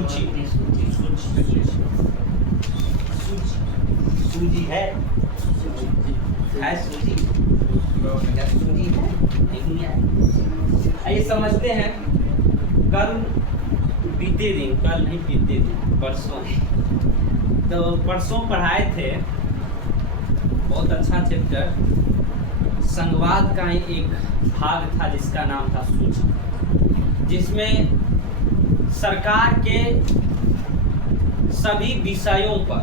सूची सूजी है सूजी सूजी है नहीं है। आइए समझते हैं। कल बीते दिन, कल नहीं बीते दिन, परसों, तो परसों पढ़ाए थे बहुत अच्छा चैप्टर, संघवाद का एक भाग था जिसका नाम था सूची, जिसमें सरकार के सभी विषयों पर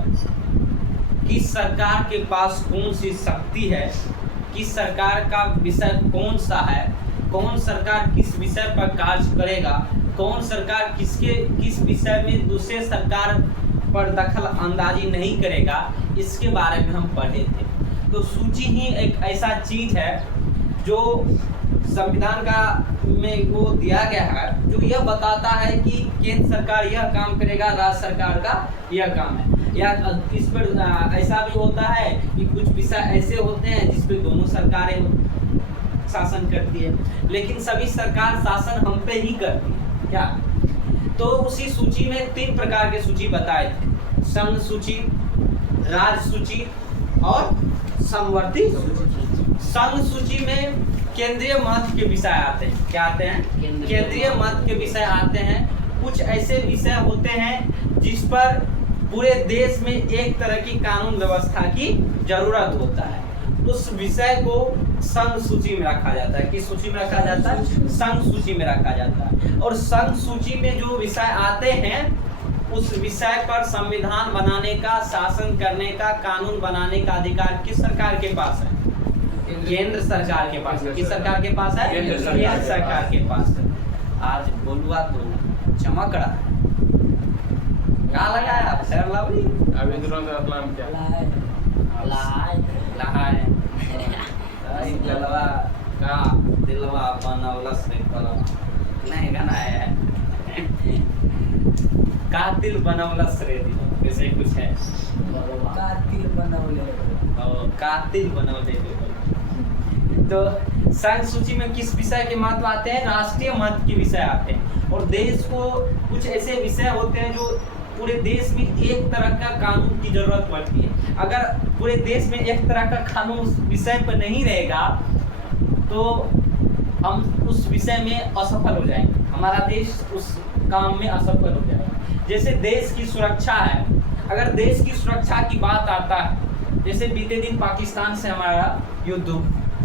किस सरकार के पास कौन सी शक्ति है, किस सरकार का विषय कौन सा है, कौन सरकार किस विषय पर कार्य करेगा, कौन सरकार किस विषय में दूसरे सरकार पर दखल अंदाजी नहीं करेगा, इसके बारे में हम पढ़े थे। तो सूची ही एक ऐसा चीज है जो संविधान का में वो दिया गया है, जो यह बताता है कि केंद्र सरकार यह काम करेगा, राज्य सरकार का यह काम है। या इस पर ऐसा भी होता है कि कुछ विषय ऐसे होते हैं जिस पे दोनों सरकारें शासन करती है, लेकिन सभी सरकार शासन हम पे ही करती है क्या। तो उसी सूची में 3 प्रकार के सूची बताए थे, संघ सूची, राज्य सूची और समवर्ती सूची। संघ सूची में केंद्रीय महत्व के विषय आते हैं। क्या आते हैं? केंद्रीय महत्व के विषय आते हैं। कुछ ऐसे विषय होते हैं जिस पर पूरे देश में एक तरह की कानून व्यवस्था की जरूरत होता है, उस विषय को संघ सूची में रखा जाता है। किस सूची में रखा जाता है? संघ सूची में रखा जाता है। और संघ सूची में जो विषय आते हैं उस विषय पर संविधान बनाने का, शासन करने का, कानून बनाने का अधिकार किस सरकार के पास है? केंद्र सरकार के पास है। किस सरकार के पास है? केंद्र सरकार के पास है। आज बोलुआ तो चमक रहा है। क्या लगाया आप? सर लवली अभी तुरंत अपना क्या लहाय दिलवा का दिलवा बनौला से कलवा नहीं गाना है कातिल बनौला रे दिल वैसे कुछ है कातिल बनौले। तो संघ सूची में किस विषय के महत्व आते हैं? राष्ट्रीय महत्व के विषय आते हैं। और देश को कुछ ऐसे विषय होते हैं जो पूरे देश में एक तरह का कानून की जरूरत पड़ती है। अगर पूरे देश में एक तरह का कानून उस विषय पर नहीं रहेगा तो हम उस विषय में असफल हो जाएंगे, हमारा देश उस काम में असफल हो जाएगा। जैसे देश की सुरक्षा है, अगर देश की सुरक्षा की बात आता है, जैसे बीते दिन पाकिस्तान से हमारा युद्ध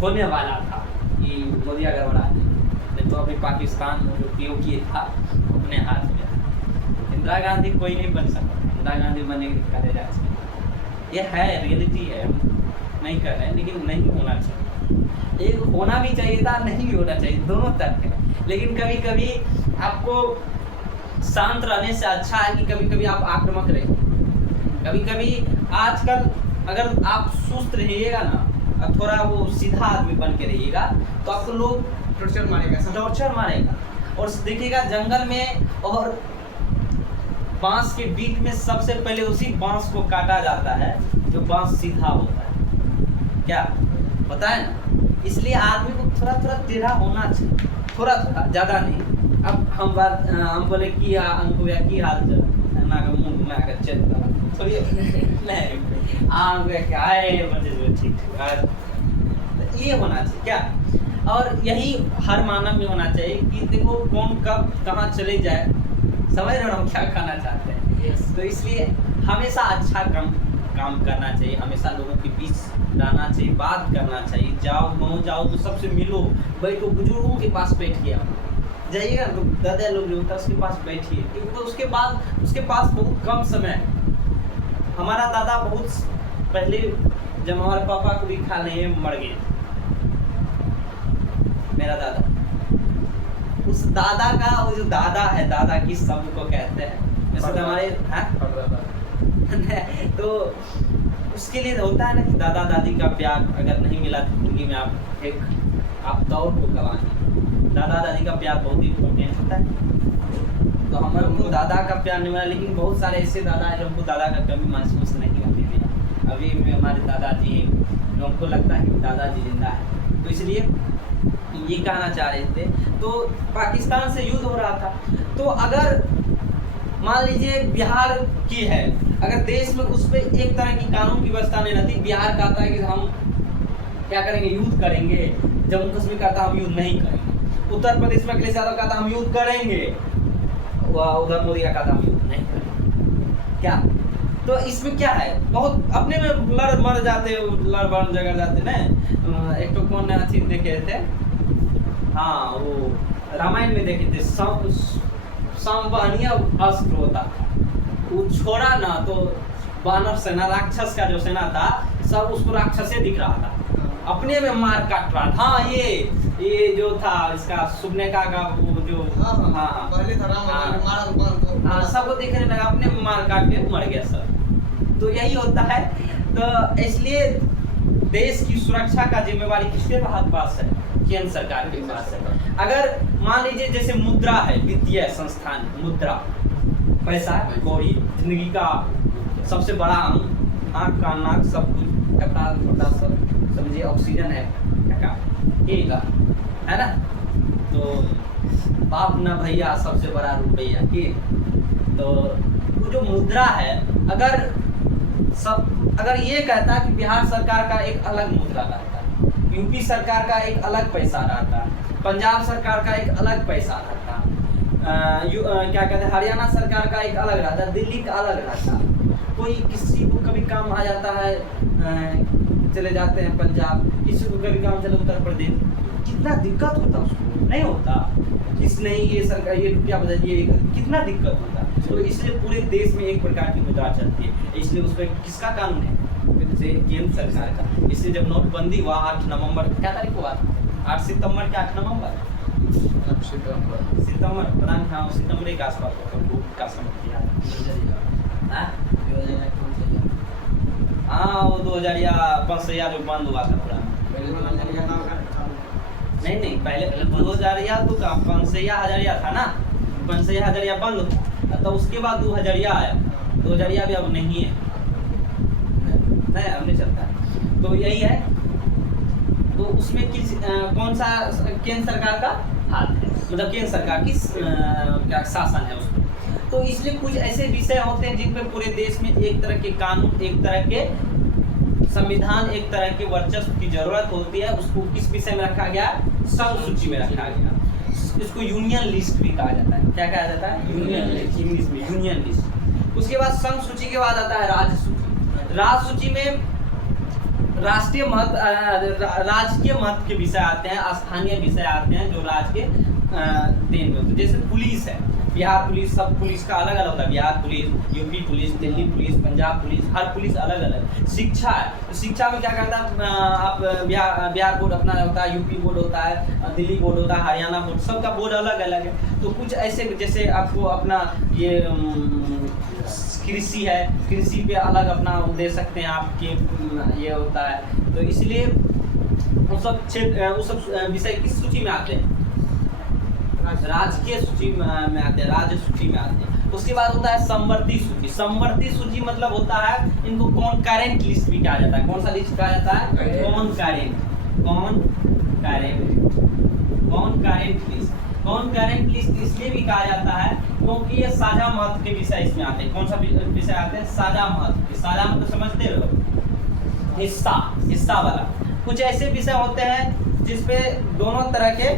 होने वाला था कि मोदी अगर बना नहीं तो अभी पाकिस्तान जो POK था अपने हाथ में। इंदिरा गांधी कोई नहीं बन सकता, इंदिरा गांधी बने करे जा सकते, ये है रियलिटी है, नहीं कर रहे हैं, लेकिन नहीं होना चाहिए। एक होना भी चाहिए था, नहीं भी होना चाहिए, दोनों तरफ है। लेकिन कभी कभी आपको शांत रहने से अच्छा है कि कभी कभी आप आक्रामक रहिए। कभी कभी आजकल अगर आप सुस्त रहिएगा ना, थोड़ा वो सीधा आदमी बन के रहिएगा तो आपको लोग टॉर्चर मारेगा। और देखिएगा जंगल में और बांस के बीच में सबसे पहले उसी बांस को काटा जाता है जो बांस सीधा होता है। क्या पता है ना? इसलिए आदमी को थोड़ा थोड़ा टेढ़ा होना चाहिए, थोड़ा थोड़ा, ज़्यादा नहीं। अब हम बोले कि हमको या की हाल चल ना का मुंह घुमा कर चल थोड़ी नहीं आम क्या है मतलब ठीक ये होना चाहिए क्या। और यही हर मानव में होना चाहिए कि देखो कौन कब कहाँ चले जाए, समझ रहे हो हम क्या कहना चाहते हैं। तो इसलिए हमेशा अच्छा काम करना चाहिए, हमेशा लोगों के बीच रहना चाहिए, बात करना चाहिए। जाओ गाँव जाओ तो सबसे मिलो, बैठो, बुजुर्गों के पास बैठिए, जाइएगा तो दादा लोग जो होता है उसके पास बैठिए, क्योंकि तो उसके पास बहुत कम समय है। हमारा दादा बहुत पहले जब हमारे पापा को भी खा नहीं मर गए, मेरा दादा, उस दादा का वो जो दादा है, दादा किस शब्द को कहते हैं जैसे हमारे तो उसके लिए होता है ना कि दादा दादी का प्यार अगर नहीं मिला तो जिंदगी में आप दौड़ को गवाएंगे। दादा दादी का प्यार बहुत ही इम्पोर्टेंट होता है। तो हमारे को दादा का प्यार नहीं मिला, लेकिन बहुत सारे ऐसे दादा हैं जो हमको दादा का कभी महसूस नहीं होती थी। अभी भी हमारे दादाजी जो हमको लगता है कि दादाजी जिंदा है। तो इसलिए ये कहना चाह रहे थे। तो पाकिस्तान से युद्ध हो रहा था, तो अगर मान लीजिए बिहार की है, अगर देश में उस पर एक तरह की कानून की व्यवस्था नहीं रहती, बिहार कहता है कि हम क्या करेंगे, युद्ध करेंगे, जम्मू कश्मीर कहता है हम युद्ध नहीं करेंगे, उत्तर प्रदेश में अखिलेश यादव कहता है हम युद्ध करेंगे, उधर मोदी का कहता है हम युद्ध नहीं करेंगे। क्या तो इसमें क्या है, बहुत अपने में लड़ मर जाते, लड़ बड़ झगड़ जाते ना। एक तो कौन अथी देखे थे, हाँ वो रामायण में देखे थे, संवहनीय अस्त्र होता था, वो छोड़ा ना तो वानर सेना, राक्षस का जो सेना था सब उसको राक्षसे दिख रहा था, अपने में मार काट रहा था। हाँ ये जो था इसका सुबनेका का वो जो हाँ पहले था राम मारा तो हाँ सबको दिखने लगा, अपने में मार काट के मर गया सब। तो यही होता है, तो इसलिए देश की सुरक्षा का जिम्मेवारी किसके पास है, केंद्र सरकार के पास है। अगर मान लीजिए जैसे मुद्रा है, वित्तीय संस्थान, मुद्रा पैसा कौड़ी जिंदगी का सबसे बड़ा अंग, आँख कान नाक सब कुछ, कपड़ा सब समझिए, ऑक्सीजन है है ना। तो बाप ना भैया सबसे बड़ा रुपया की, तो वो जो मुद्रा है, अगर ये कहता कि बिहार सरकार का एक अलग मुद्रा रहता, यूपी सरकार का एक अलग पैसा रहता, पंजाब सरकार का एक अलग पैसा रहता, क्या कहते हैं हरियाणा सरकार का एक अलग रहता, दिल्ली का अलग रहता, कोई किसी को कभी काम आ जाता है चले जाते हैं पंजाब, किसी को कभी काम चले उत्तर प्रदेश, कितना दिक्कत होता उसको, नहीं होता किस नहीं ये सरकार ये रुपया बदलिए, कितना दिक्कत होता। तो इसलिए पूरे देश में एक प्रकार की मुद्रा चलती है, इसलिए उस पर किसका कानून है, केंद्र सरकार का। इसलिए जब नोटबंदी हुआ 8 नवंबर, क्या तारीख हुआ, 8 सितंबर के 8 नवंबर सितंबर पता नहीं, हाँ सितंबर के आसपास का समय किया, हाँ वो 2000 या 5,000 जो बंद हुआ था पूरा, नहीं पहले 2000 या तो 5,000 हज़ारिया था ना, 5,000 हज़ारिया बंद था, तो उसके बाद 2000 आया, 2000 भी अब नहीं है, नहीं अब नहीं चलता। तो यही है, तो उसमें किस कौन सा केंद्र सरकार का हाथ है, मतलब केंद्र सरकार की क्या शासन है उसमें। तो इसलिए कुछ ऐसे विषय होते हैं जिन पे पूरे देश में एक तरह के कानून, एक तरह के संविधान, एक तरह के वर्चस्व की जरूरत होती है। उसको किस विषय में रखा गया, संघ सूची में रखा गया। इसको यूनियन लिस्ट भी कहा जाता है। क्या कहा जाता है, यूनियन लिस्ट, इंग्लिश में यूनियन लिस्ट। उसके बाद संघ सूची के बाद आता है राज्य सूची। राज्य सूची में राष्ट्रीय महत्व, राजकीय महत्व के विषय आते हैं, स्थानीय विषय आते हैं जो राज्य के देन में होते। जैसे पुलिस है, बिहार पुलिस, सब पुलिस का अलग अलग होता है, Bihar police, UP police, Delhi police, Punjab police, हर पुलिस अलग अलग। शिक्षा है, तो शिक्षा में क्या करता है, आप बिहार बोर्ड अपना होता है, यूपी बोर्ड होता है, दिल्ली बोर्ड होता है, हरियाणा बोर्ड, सबका बोर्ड अलग अलग है। तो कुछ ऐसे जैसे आपको अपना ये कृषि है, कृषि पे अलग अपना दे सकते हैं आपके, ये होता है। तो इसलिए वो सब क्षेत्र, वो सब विषय किस सूची में आते हैं, राजकीय सूची में आते हैं, राज्य सूची में आते हैं। उसके बाद होता है समवर्ती सूची। समवर्ती सूची मतलब होता है, इनको कॉनकरेंट लिस्ट भी कहा जाता है। कौन सा लिस्ट कहा जाता है, कॉनकरेंट लिस्ट। कॉनकरेंट लिस्ट इसलिए भी कहा जाता है क्योंकि ये साझा महत्व के विषय इसमें आते हैं। कौन सा विषय आते हैं, साझा महत्व। साझा मतलब समझते हो, हिस्सा वाला। कुछ ऐसे विषय होते हैं जिसपे दोनों तरह के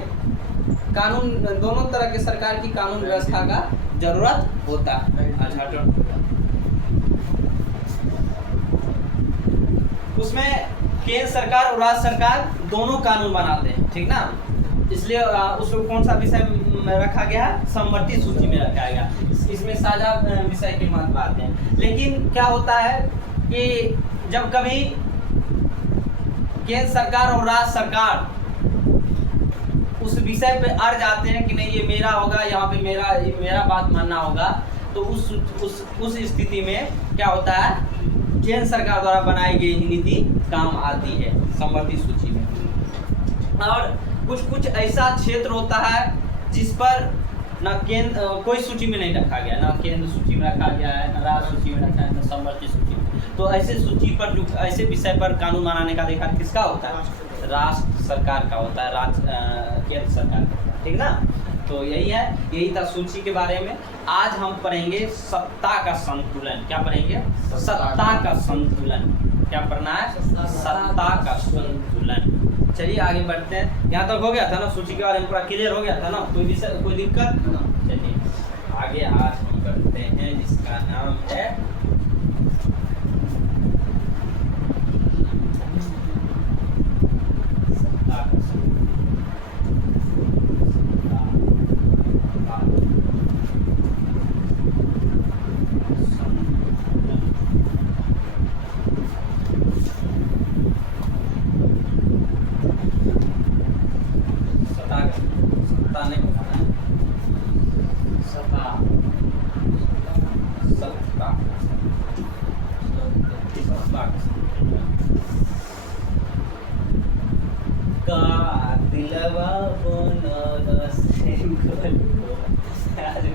कानून, दोनों तरह के सरकार की कानून व्यवस्था का जरूरत होता है। उसमें केंद्र सरकार और राज्य सरकार दोनों कानून बनाते हैं, ठीक ना। इसलिए उसको कौन सा विषय रखा गया, समवर्ती सूची में रखा गया। इसमें साझा विषय के महत्व आते हैं। लेकिन क्या होता है कि जब कभी केंद्र सरकार और राज्य सरकार उस विषय पे अड़ जाते हैं कि नहीं ये मेरा होगा, यहाँ पे मेरा बात मानना होगा, तो उस स्थिति में क्या होता है, केंद्र सरकार द्वारा बनाई गई नीति काम आती है समवर्ती सूची में। और कुछ ऐसा क्षेत्र होता है जिस पर ना केंद्र कोई सूची में नहीं रखा गया, ना केंद्र सूची में रखा गया है, ना राज्य सूची में रखा है, ना समवर्ती सूची में। तो ऐसे सूची पर जो ऐसे विषय पर कानून बनाने का अधिकार किसका होता है, राष्ट्र सरकार का होता है, केंद्र सरकार का, ठीक ना। तो यही था सूची के बारे में। आज हम पढ़ेंगे सत्ता का संतुलन। क्या पढ़ेंगे? सत्ता का संतुलन। क्या पढ़ना है? सत्ता का संतुलन। चलिए आगे बढ़ते हैं। यहाँ तक हो गया था ना, सूची के बारे में पूरा क्लियर हो गया था ना, कोई विषय कोई दिक्कत? चलिए आगे आज हम बढ़ते हैं, जिसका नाम है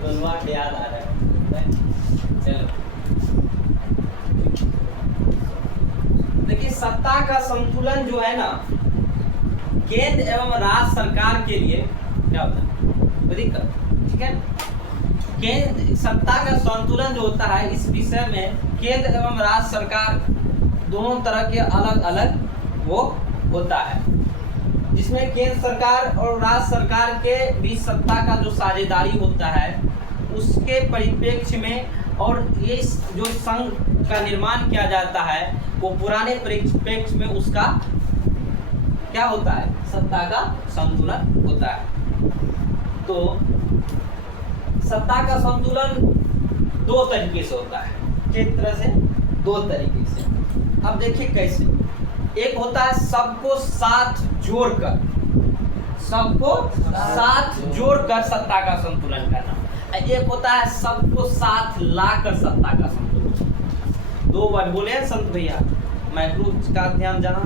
सत्ता का याद आ रहा है। चलो देखिए, सत्ता का संतुलन जो है ना, केंद्र एवं राज्य सरकार के लिए क्या होता है? दिक्कत, ठीक है। केंद्र सत्ता का संतुलन जो होता है, इस विषय में केंद्र एवं राज्य सरकार दोनों तरह के अलग अलग वो होता है, जिसमें केंद्र सरकार और राज्य सरकार के बीच सत्ता का जो साझेदारी होता है, उसके परिप्रेक्ष्य में और ये जो संघ का निर्माण किया जाता है, वो पुराने परिप्रेक्ष्य में उसका क्या होता है? सत्ता का संतुलन होता है। तो सत्ता का संतुलन दो तरीके से होता है। किस तरह से? दो तरीके से। अब देखिए कैसे। एक होता है सबको साथ जोड़कर, सबको साथ जोड़कर सत्ता का संतुलन करना। एक होता है सबको साथ लाकर सत्ता का संतुलन। दो वर्ड बोले हैं संत भैया, माइक्रो का ध्यान जाना,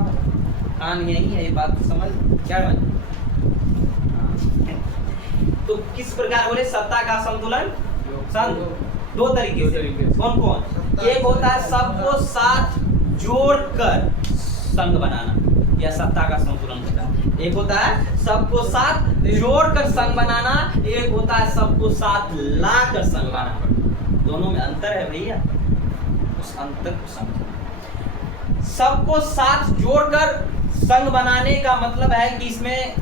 कान यही है, ये बात समझ क्या है? तो किस प्रकार बोले सत्ता का संतुलन? दो तरीके से। कौन कौन? एक होता है सबको साथ जोड़कर संघ बनाना, या सत्ता का संतुलन होता है। एक होता है सबको साथ जोड़कर संघ बनाना, एक होता है सबको साथ लाकर संघ बनाना। दोनों में अंतर है भैया, उस अंतर को समझो। सबको साथ जोड़कर संघ बनाने का मतलब है कि इसमें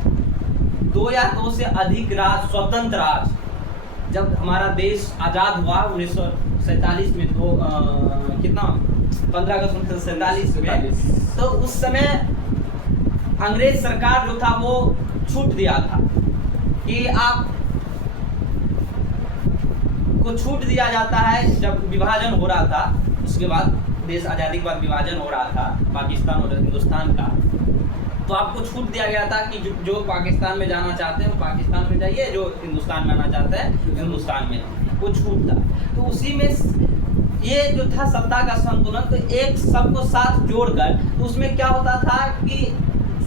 दो या दो से अधिक राज्य, स्वतंत्र राज्य, जब हमारा देश आजाद हुआ 1947 में, तो कितना 15 अगस्त 1947 में, तो उस समय अंग्रेज सरकार जो था वो छूट दिया था कि आप को छूट दिया जाता है। जब विभाजन हो रहा था, उसके बाद देश आज़ादी के बाद विभाजन हो रहा था पाकिस्तान और हिंदुस्तान का, तो आपको छूट दिया गया था कि जो पाकिस्तान में जाना चाहते हैं वो पाकिस्तान में जाइए, जो हिंदुस्तान में आना चाहते हैं हिंदुस्तान में, वो छूट था। तो उसी में ये जो था सत्ता का संतुलन, तो एक सबको साथ जोड़कर, तो उसमें क्या होता था कि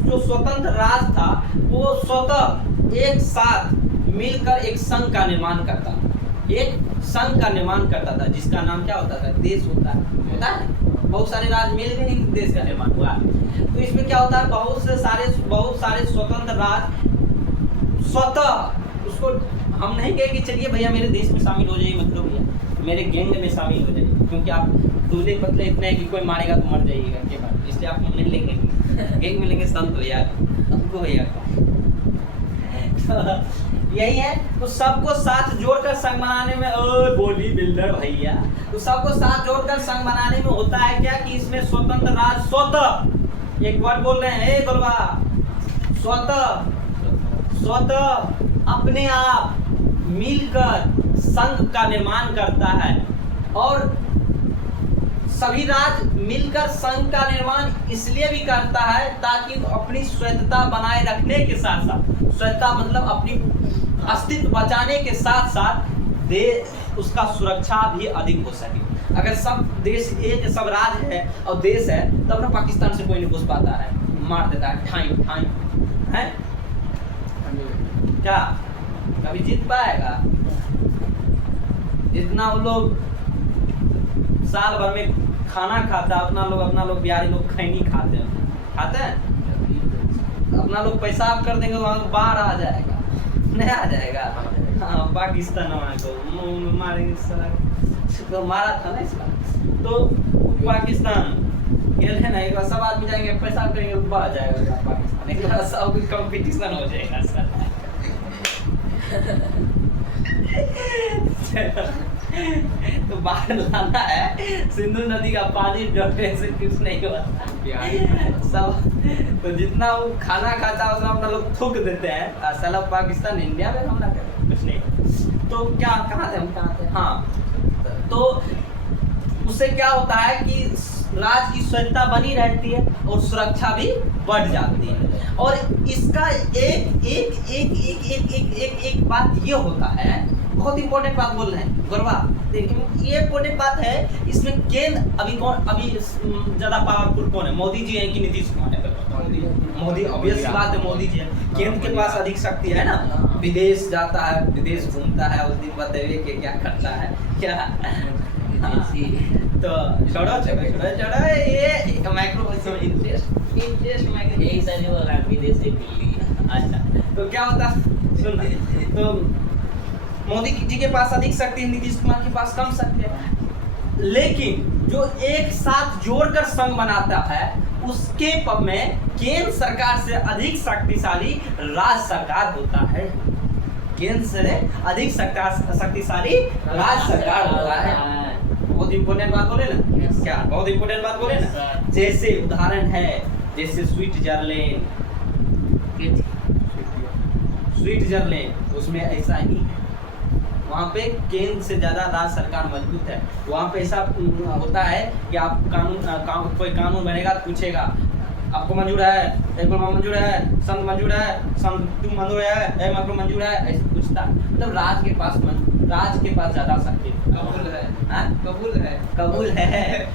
जो स्वतंत्र राज्य था वो स्वतः एक साथ मिलकर एक संघ का निर्माण करता था, एक संघ का निर्माण करता था, जिसका नाम क्या होता था? देश होता है। बहुत सारे राज्य मिल के ही देश का निर्माण हुआ। तो इसमें क्या होता है? बहुत सारे स्वतंत्र राज्य स्वतः, उसको हम नहीं कहे कि चलिए भैया मेरे देश में शामिल हो जाइए, मतलब भैया मेरे गैंग में शामिल हो जाइए, क्योंकि आप दूल्हे पतले इतने हैं कि कोई मारेगा तो मर जाइएगा के बाद, इसलिए आप नहीं लेंगे, गैंग में लेंगे संत भैया, हमको भैया। तो यही है। तो सबको साथ जोड़कर संघ बनाने में, बॉडी बिल्डर भैया, तो सबको साथ जोड़कर संघ बनाने में होता है क्या कि इसमें स्वतंत्र राज्य स्वतः, एक वर्ड बोल रहे हैं गोलवा, स्वतः अपने आप मिलकर संघ का निर्माण करता है। और सभी राज्य मिलकर संघ का निर्माण इसलिए भी करता है ताकि अपनी स्वायत्तता बनाए रखने के साथ साथ, स्वायत्तता मतलब अपनी अस्तित्व बचाने के साथ साथ देश उसका सुरक्षा भी अधिक हो सके। अगर सब देश एक सब राज्य है और देश है, तब ना पाकिस्तान से कोई नहीं घुस पाता है, मार देता है ठाई ठाई, है क्या कभी जीत पाएगा? जितना वो लोग साल भर में खाना खाता, अपना लोग बिहारी लोग खैनी खाते हैं, अपना लोग पेशाब कर देंगे तो वहाँ बाढ़ आ जाएगा। नहीं आ जाएगा। हाँ पाकिस्तान वाले को मुंह में मारेंगे साला, तो मारा था ना इसका। तो पाकिस्तान खेल है ना, एक बार सब आदमी जाएंगे पैसा करेंगे तो बढ़ जाएगा पाकिस्तान, एक बार सब कुछ कंपटीशन हो जाएगा सर। तो बाहर लाना है, सिंधु नदी का पानी डरने से कुछ नहीं होता सब। तो जितना वो खाना खाता है उतना अपना लोग थूक देते हैं। साला पाकिस्तान इंडिया में हमला करे कुछ नहीं। तो क्या कहाँ थे हम, कहाँ थे? हाँ, तो उससे क्या होता है कि राज्य की स्वच्छता बनी रहती है और सुरक्षा भी बढ़ जाती है। और इसका एक बात ये होता है, बहुत इंपॉर्टेंट बात बोल रहे हैं गौरवा, देखिए ये इंपॉर्टेंट बात है। इसमें केंद्र अभी ज्यादा पावरफुल कौन है, मोदी जी हैं कि नीतीश कुमार है? मोदी, ऑब्वियस बात है मोदी जी है। केंद्र के पास अधिक शक्ति है ना, विदेश जाता है, विदेश घूमता है, उस दिन बताइए कि क्या करता है क्या। हाँ, तो छोड़ो ये माइक्रो इंटरेस्ट माइक्रो यही सारी वो विदेश से दिल्ली। अच्छा, तो क्या होता सुन, तो मोदी जी के पास अधिक शक्ति है, नीतीश कुमार के पास कम शक्ति है। लेकिन जो एक साथ जोड़कर संघ बनाता है उसके पब में केंद्र सरकार से अधिक शक्तिशाली राज्य सरकार होता है। केंद्र से अधिक शक्तिशाली राज्य सरकार होता है। बहुत इंपॉर्टेंट बात बोले ना, क्या बहुत इंपॉर्टेंट बात बोले ना। जैसे उदाहरण है, जैसे स्विट्जरलैंड, उसमें ऐसा ही है। वहाँ पे केंद्र से ज़्यादा राज्य सरकार मजबूत है। वहाँ पे ऐसा होता है कि आप कोई कानून बनेगा तो पूछेगा आपको मंजूर है, एक मंजूर है, संघ मंजूर है, संघ तुम मंजूर है, माइक्रो मंजूर है, ऐसे पूछता है। मतलब राज्य के पास ज़्यादा शक्ति कबूल है, हाँ? कबूल है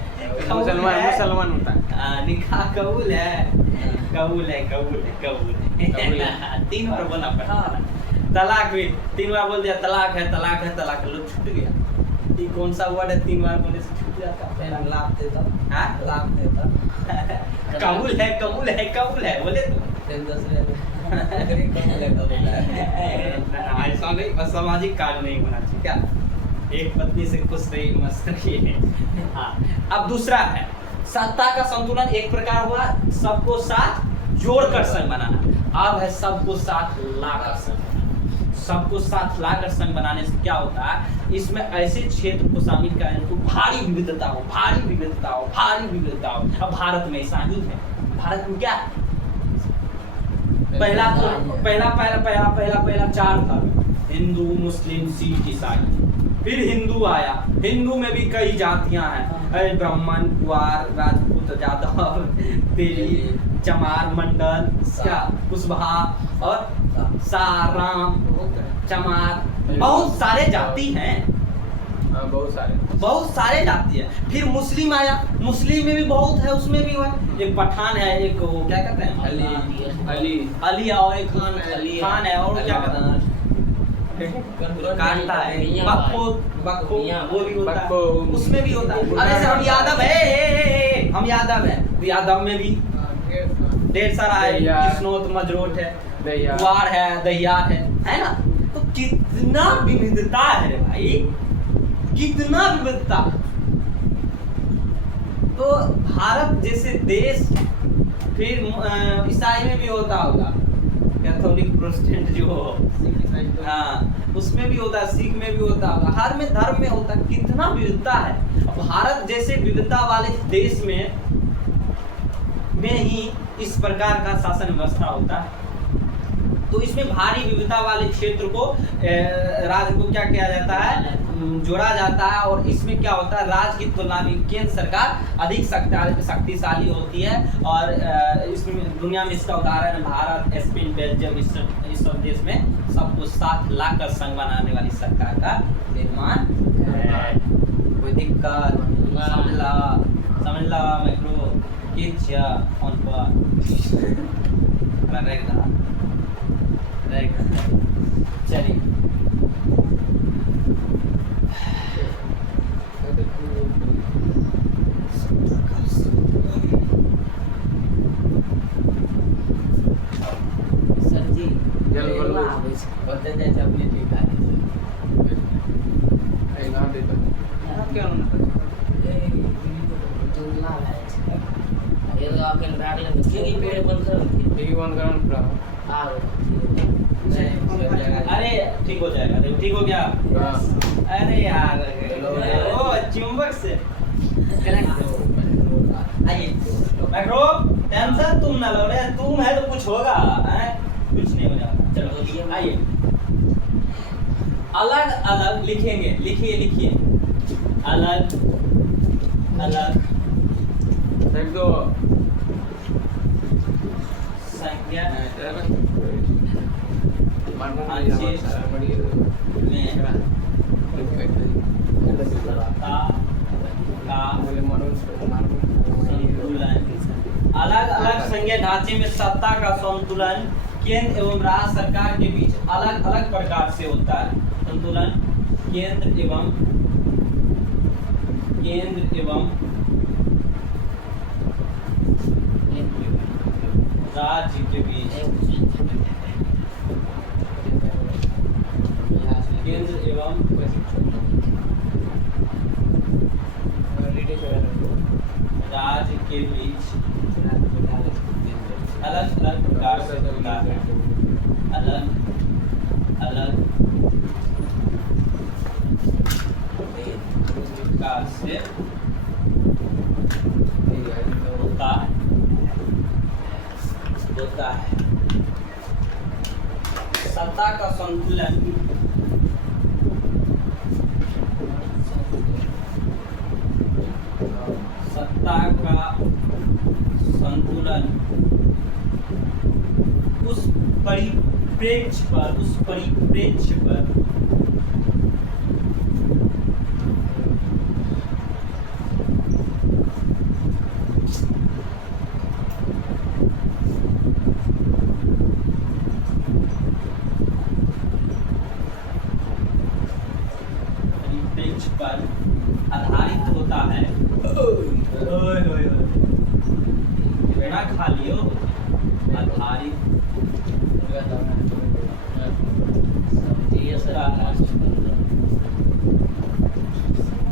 मुसलमान होता है। निकाह कबूल है। 3 बार बोलना पड़ता है। तलाक भी 3 बार बोल दिया, तलाक है, लोग छूट गया। ये कौन सा वर्ड है 3 बार बोलने से छूट जाता है? लाभ देता, हाँ? लाभ देता। कबूल है बोले तो ऐसा नहीं, असामाजिक कार्य नहीं होना चाहिए क्या। एक पत्नी से खुश रही, मस्त रही। हाँ, अब दूसरा है सत्ता का संतुलन। एक प्रकार हुआ सबको साथ जोड़कर संघ बनाना। अब है सबको साथ लाकर संघ बनाना। सबको साथ लाकर संघ बनाने से क्या होता है, इसमें ऐसे क्षेत्र को शामिल करें तो भारी विविधता हो। अब भारत में ऐसा ही है। भारत में क्या पहला 4 धर्म, हिंदू, मुस्लिम, सिख, ईसाई। फिर हिंदू आया, हिंदू में भी कई जातियां हैं, ब्राह्मण, कुंवार, राजपूत, जादव, तेली, चमार, मंडल, क्या कुशवाहा और साराम, चमार, बहुत सारे जाति हैं। बहुत सारे जाति है। फिर मुस्लिम आया, मुस्लिम में भी बहुत है, उसमें भी है। एक पठान है, एक वो क्या कहते हैं अली और एक खान है और क्या कहते हैं काटता है बक्खो वो भी होता है, उसमें भी होता है। अरे से हम यादव है, यादव में भी ढेर सारा है। किस्नोत, मजरोट है, कुवार है, दहियार है ना। तो कितना विविधता है भाई, कितना विविधता। तो भारत जैसे देश, फिर ईसाई में भी होता होगा, कैथोलिक, प्रोटेस्टेंट जो हो, हाँ उसमें भी होता है, सिख में भी होता होगा, हर में धर्म में होता है। कितना विविधता है। भारत जैसे विविधता वाले देश में ही इस प्रकार का शासन व्यवस्था होता है। तो इसमें भारी विविधता वाले क्षेत्र को राज्य को क्या किया जाता है, जोड़ा जाता है। और इसमें क्या होता है, राज्य की तुलना में केंद्र सरकार अधिक शक्तिशाली होती है। और इसमें दुनिया में इसका उदाहरण भारत, स्पेन, बेल्जियम, इस सब देश में सबको साथ लाकर संघ बनाने वाली सरकार का निर्माण है। कोई दिक्कत समझ ला मैक्रो किच ऑन पर चलिए सर जी जल क्या होना ये तो आपके बैग ले क्योंकि पेड़ बंद कर टीवी बंद करो ना पूरा आ अरे ठीक हो जाएगा, देखो ठीक हो गया। हाँ अरे यार ओ चुंबक से आइए मैक्रो, टेंशन तुम ना लो रे, तुम है तो कुछ होगा, हैं कुछ नहीं हो जाएगा। चलो आइए, अलग अलग लिखेंगे, लिखिए लिखिए, अलग अलग देख दो संख्या मानव में सत्ता का संतुलन, अलग अलग संघीय ढांचे में सत्ता का संतुलन केंद्र एवं राज्य सरकार के बीच अलग अलग प्रकार से होता है। संतुलन केंद्र एवं राज्य के बीच, केंद्र एवं राज्य के बीच अलग अलग प्रकार से होता है, अलग अलग प्रकार से होता है। सत्ता का संतुलन उस परिप्रेक्ष्य पर आधारित होता है। बिना खा लियो, आधारित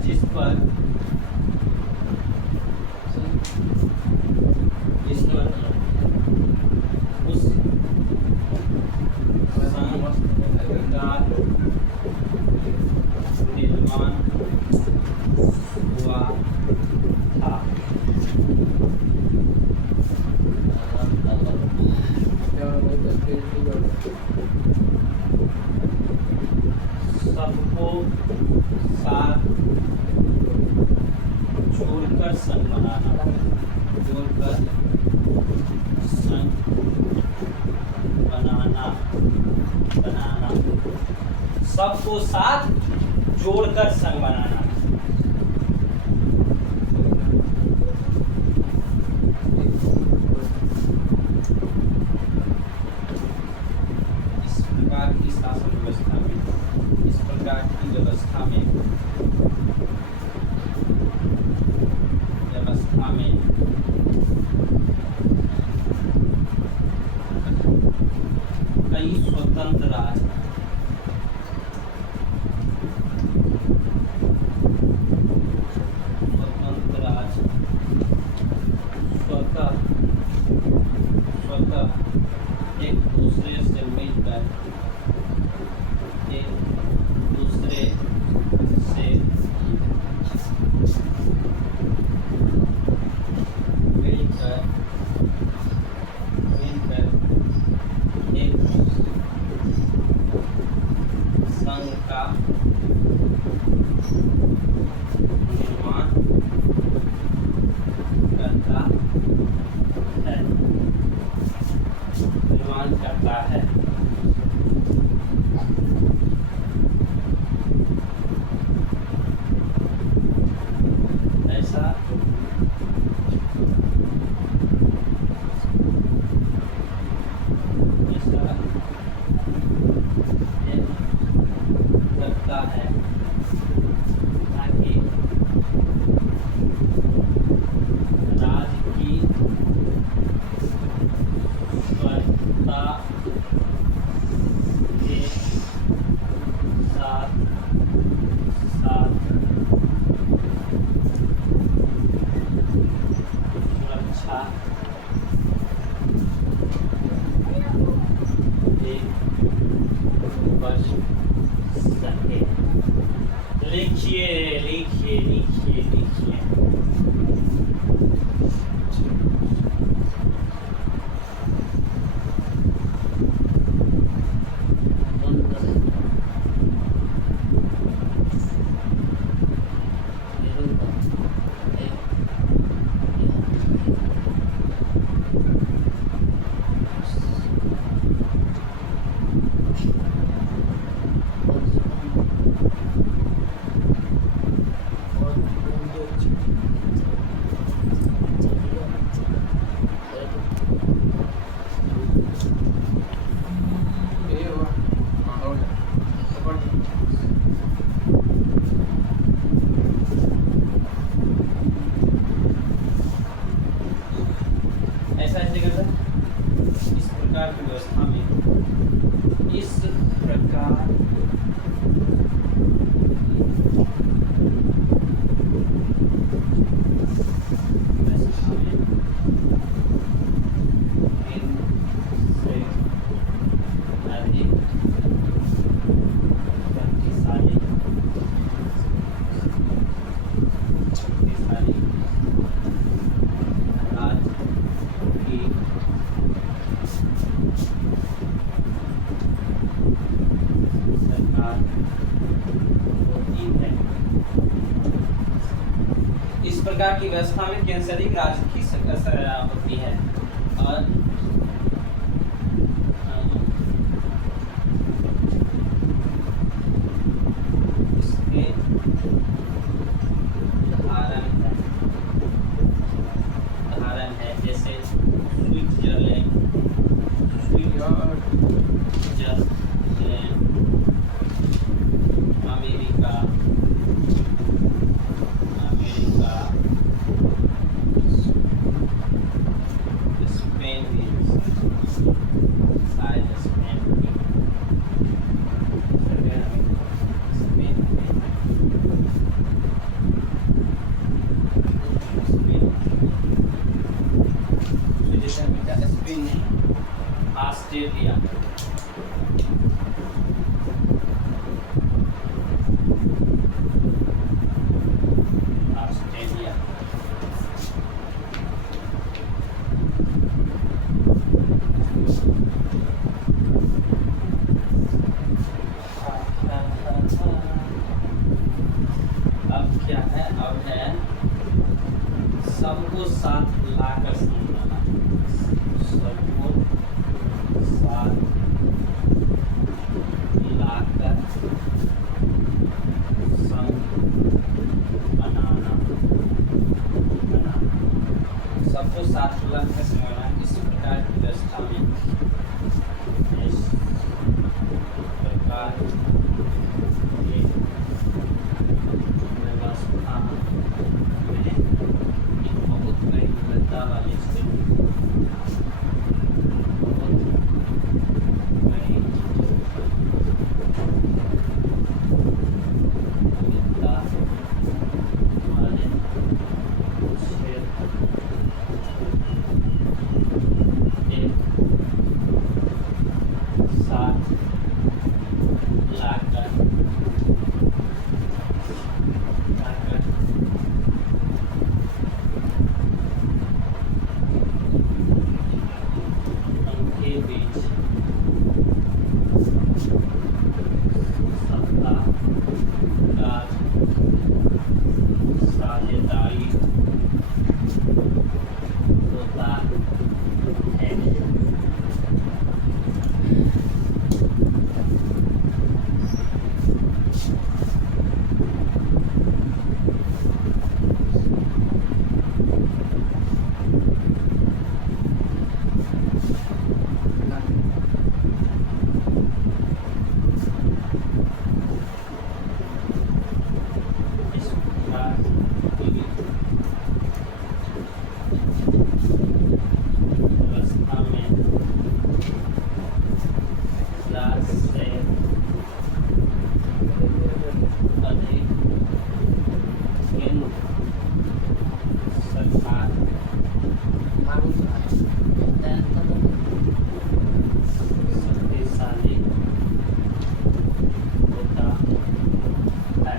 जिस पर उस संविधान निर्माण हुआ था। सबको साथ जोड़कर संघ बनाना, जोड़कर संघ बनाना, सबको साथ जोड़कर संघ बनाना। इस प्रकार की शासन व्यवस्था में, इस प्रकार की व्यवस्था में कई स्वतंत्र राज्य देखिए ये हुआ हाँ हो गया ऊपर ऐसा जगह इस प्रकार की व्यवस्था में इस प्रकार व्यवस्था में इनसे अधिक शक्तिशाली राज्य की सरकार होती है। इस प्रकार की व्यवस्था में केंद्रीय राज्य की सरकार होती है और इसके उदाहरण है जैसे स्विट्जरलैंड अमेरिका स्पेन भी शायद स्पेन स्पेन ऑस्ट्रेलिया ऑस्ट्रेलिया अब क्या है अब है सबको साथ लाकर समझाना सबको साथ लाकर संग बनाना सबको साथ लाकर समझाना इस प्रकार की व्यवस्था में इस प्रकार की व्यवस्था में एक बहुत बड़ी विविधता वाली स्थिति बहुत बड़ी विविधता वाले क्षेत्र एक साथ लाकर उनके बीच सत्ता का साझेदारी होता है। इस प्रकार की व्यवस्था में लाख से अधिक केंद्र सरकार शक्तिशाली होता है।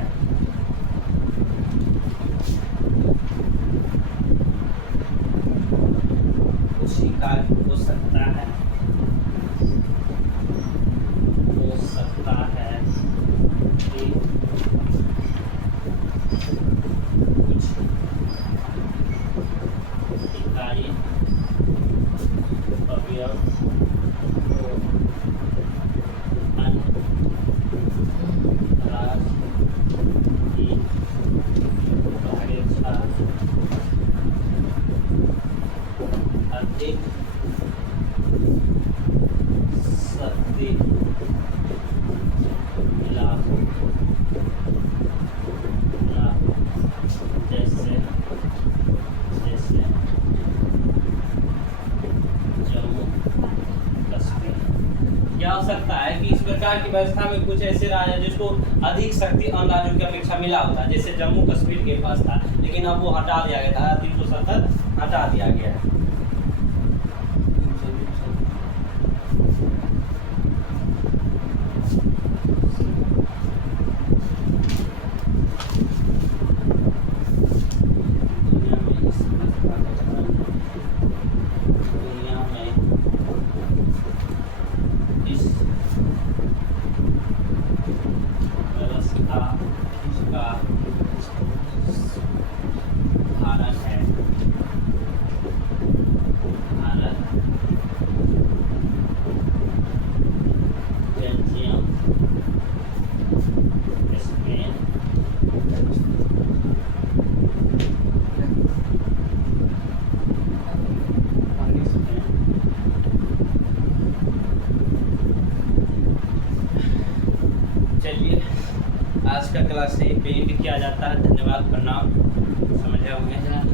क्या हो सकता है कि इस प्रकार की व्यवस्था में कुछ ऐसे राज्य जिसको अधिक शक्ति अन्य राज्यों की अपेक्षा मिला होता है, जैसे जम्मू कश्मीर के पास था, लेकिन अब वो हटा दिया गया था, 370 हटा दिया गया है। दुनिया में इस व्यवस्था का भारत है। भारत, बेल्जियम, स्पेन, चलिए आज का क्लास यहीं पे एंड किया जाता है। धन्यवाद, प्रणाम, समझे होंगे।